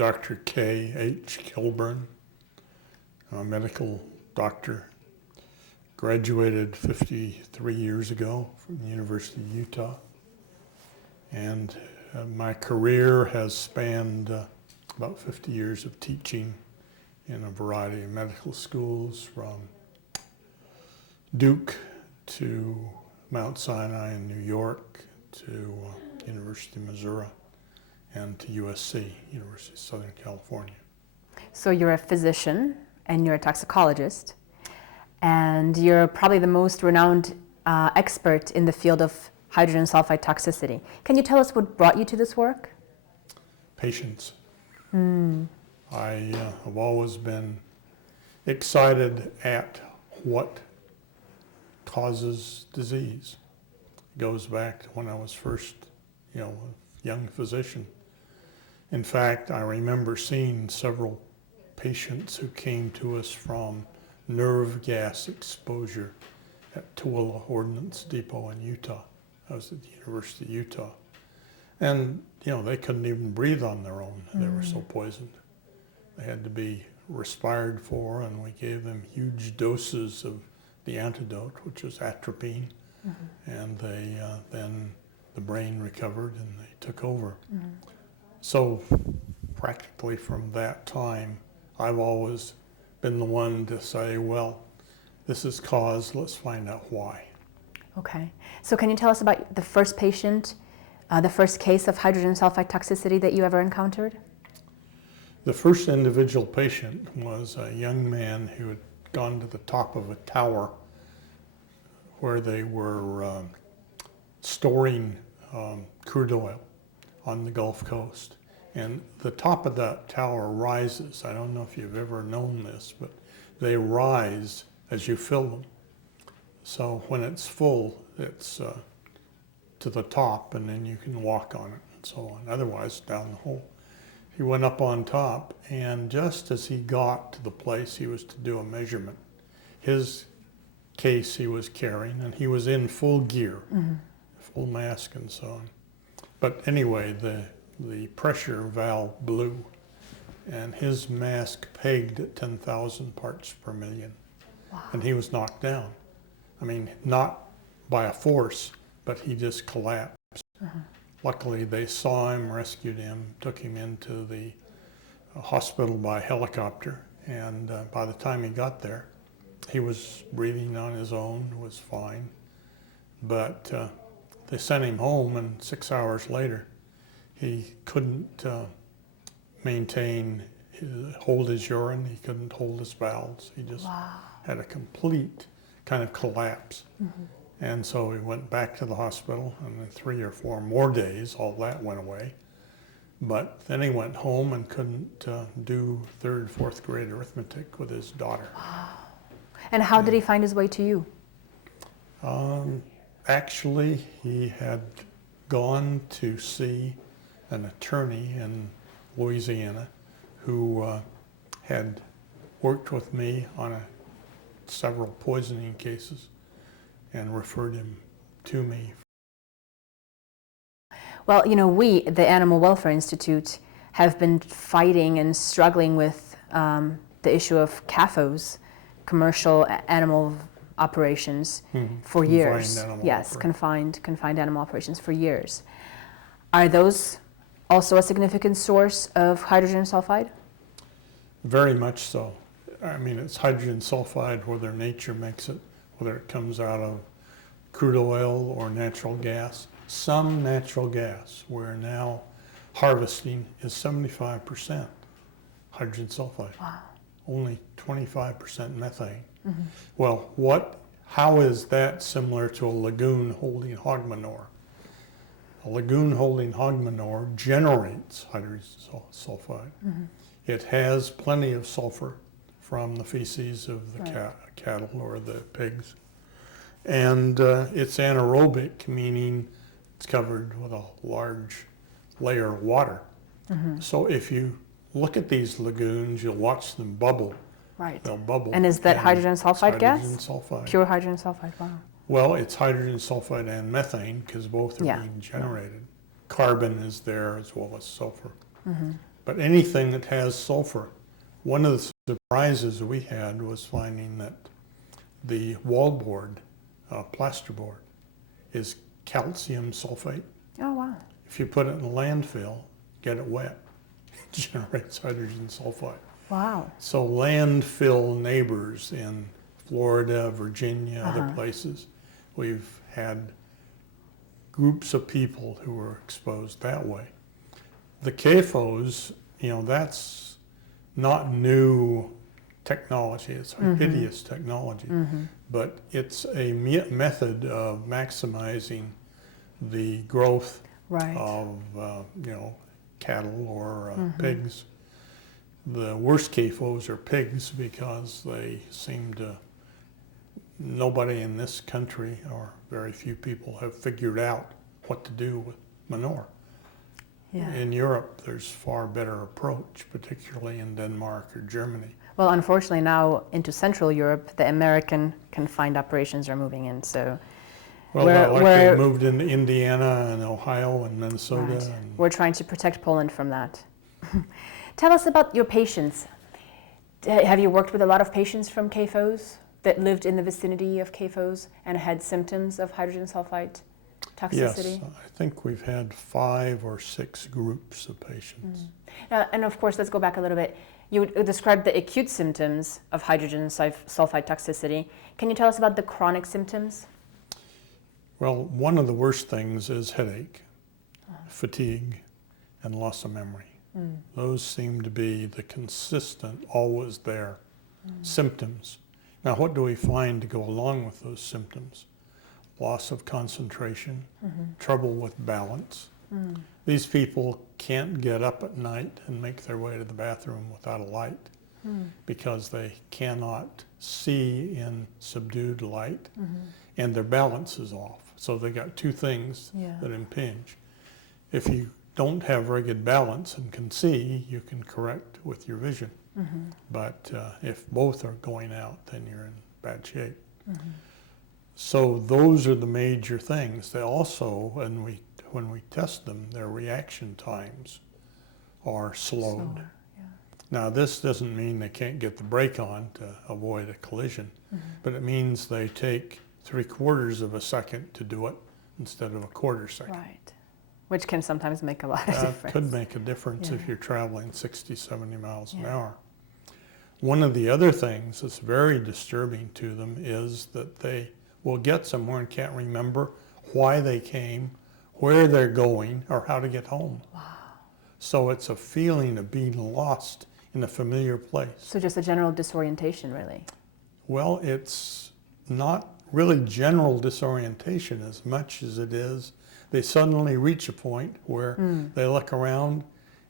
Dr. K. H. Kilburn, a medical doctor. Graduated 53 years ago from the University of Utah. And my career has spanned about 50 years of teaching in a variety of medical schools, from Duke to Mount Sinai in New York to University of Missouri and to USC, University of Southern California. So you're a physician and you're a toxicologist, and you're probably the most renowned expert in the field of hydrogen sulfide toxicity. Can you tell us what brought you to this work? Patients. I have always been excited at what causes disease. It goes back to when I was first, a young physician. In fact, I remember seeing several patients who came to us from nerve gas exposure at Tooele Ordnance Depot in Utah. I was at the University of Utah. And, they couldn't even breathe on their own. They were so poisoned. They had to be respired for, and we gave them huge doses of the antidote, which was atropine. And then the brain recovered and they took over. So practically from that time, I've always been the one to say, well, this is cause, let's find out why. Okay. So can you tell us about the first patient, the first case of hydrogen sulfide toxicity that you ever encountered? The first individual patient was a young man who had gone to the top of a tower where they were storing crude oil on the Gulf Coast. And the top of that tower rises. I don't know if you've ever known this, but they rise as you fill them. So when it's full, it's to the top, and then you can walk on it and so on. Otherwise, down the hole. He went up on top, and just as he got to the place he was to do a measurement, his case he was carrying, and he was in full gear, full mask and so on. But anyway, the pressure valve blew, and his mask pegged at 10,000 parts per million. Wow. And he was knocked down. I mean, not by a force, but he just collapsed. Luckily, they saw him, rescued him, took him into the hospital by helicopter, and by the time he got there, he was breathing on his own, was fine. But they sent him home, and 6 hours later, he couldn't hold his urine, he couldn't hold his bowels. He just had a complete kind of collapse. And so he went back to the hospital, and in 3 or 4 more days, all that went away. But then he went home and couldn't do 3rd, 4th grade arithmetic with his daughter. And how did he find his way to you? Actually, he had gone to see an attorney in Louisiana who had worked with me on several poisoning cases and referred him to me. Well, we, the Animal Welfare Institute, have been fighting and struggling with the issue of CAFOs, commercial animal operations, for years. Yes, confined animal operations for years. Are those also a significant source of hydrogen sulfide? Very much so. I mean, it's hydrogen sulfide whether nature makes it, whether it comes out of crude oil or natural gas. Some natural gas we're now harvesting is 75% hydrogen sulfide. Wow. Only 25% methane. Well, how is that similar to a lagoon holding hog manure? A lagoon holding hog manure generates hydrogen sulfide. It has plenty of sulfur from the feces of the cattle or the pigs. And it's anaerobic, meaning it's covered with a large layer of water. So if you look at these lagoons, you'll watch them bubble. Right. They'll bubble. And is that hydrogen sulfide gas? Hydrogen sulfide. Pure hydrogen sulfide, wow. Well, it's hydrogen sulfide and methane because both are being generated. Carbon is there as well as sulfur. But anything that has sulfur, one of the surprises we had was finding that the wallboard, plasterboard, is calcium sulfate. Oh, wow. If you put it in a landfill, get it wet, it generates hydrogen sulfide. Wow. So landfill neighbors in Florida, Virginia, other places, we've had groups of people who were exposed that way. The CAFOs, that's not new technology. It's hideous technology, but it's a method of maximizing the growth of, cattle or pigs. The worst CAFOs are pigs because they seem to, nobody in this country or very few people have figured out what to do with manure. Yeah. In Europe, there's far better approach, particularly in Denmark or Germany. Well, unfortunately now into Central Europe, the American confined operations are moving in, so Well, they moved into Indiana and Ohio and Minnesota. right. And We're trying to protect Poland from that. Tell us about your patients. Have you worked with a lot of patients from CAFOs that lived in the vicinity of CAFOs and had symptoms of hydrogen sulfide toxicity? yes, I think we've had 5 or 6 groups of patients. And of course, let's go back a little bit. You described the acute symptoms of hydrogen sulfide toxicity. Can you tell us about the chronic symptoms? Well, one of the worst things is headache, fatigue, and loss of memory. Those seem to be the consistent, always there symptoms. Now, what do we find to go along with those symptoms? Loss of concentration, trouble with balance. These people can't get up at night and make their way to the bathroom without a light because they cannot see in subdued light and their balance is off. So they got 2 things that impinge. If you don't have very good balance and can see, you can correct with your vision. But if both are going out, then you're in bad shape. So those are the major things. They also, when we test them, their reaction times are slowed. Now, this doesn't mean they can't get the brake on to avoid a collision, but it means they take 3/4 of a second to do it instead of a 1/4 second. Right. Which can sometimes make a lot of difference. That could make a difference if you're traveling 60, 70 miles an hour. One of the other things that's very disturbing to them is that they will get somewhere and can't remember why they came, where they're going, or how to get home. Wow. So it's a feeling of being lost in a familiar place. So just a general disorientation, really? Well, it's not really general disorientation as much as it is they suddenly reach a point where they look around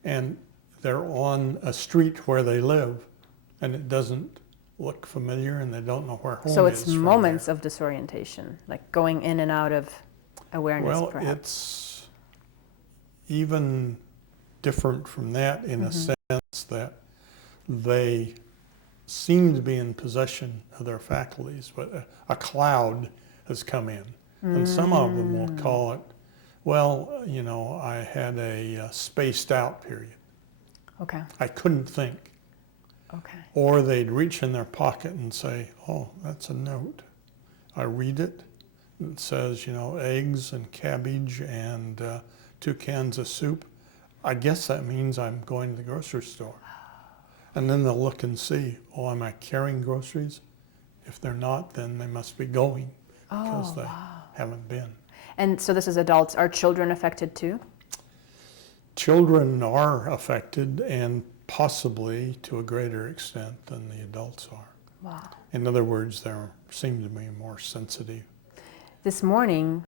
and they're on a street where they live and it doesn't look familiar and they don't know where home is. So it's moments of disorientation, like going in and out of awareness, well, perhaps. it's even different from that in a sense that they seem to be in possession of their faculties, but a cloud has come in. And some of them will call it, well, I had a spaced out period. Okay. I couldn't think. Okay. Or they'd reach in their pocket and say, oh, that's a note. I read it. It says, eggs and cabbage and 2 cans of soup. I guess that means I'm going to the grocery store. And then they'll look and see, oh, am I carrying groceries? If they're not, then they must be going because they haven't been. And so this is adults. Are children affected too? Children are affected and possibly to a greater extent than the adults are. Wow. In other words, they seem to be more sensitive. This morning,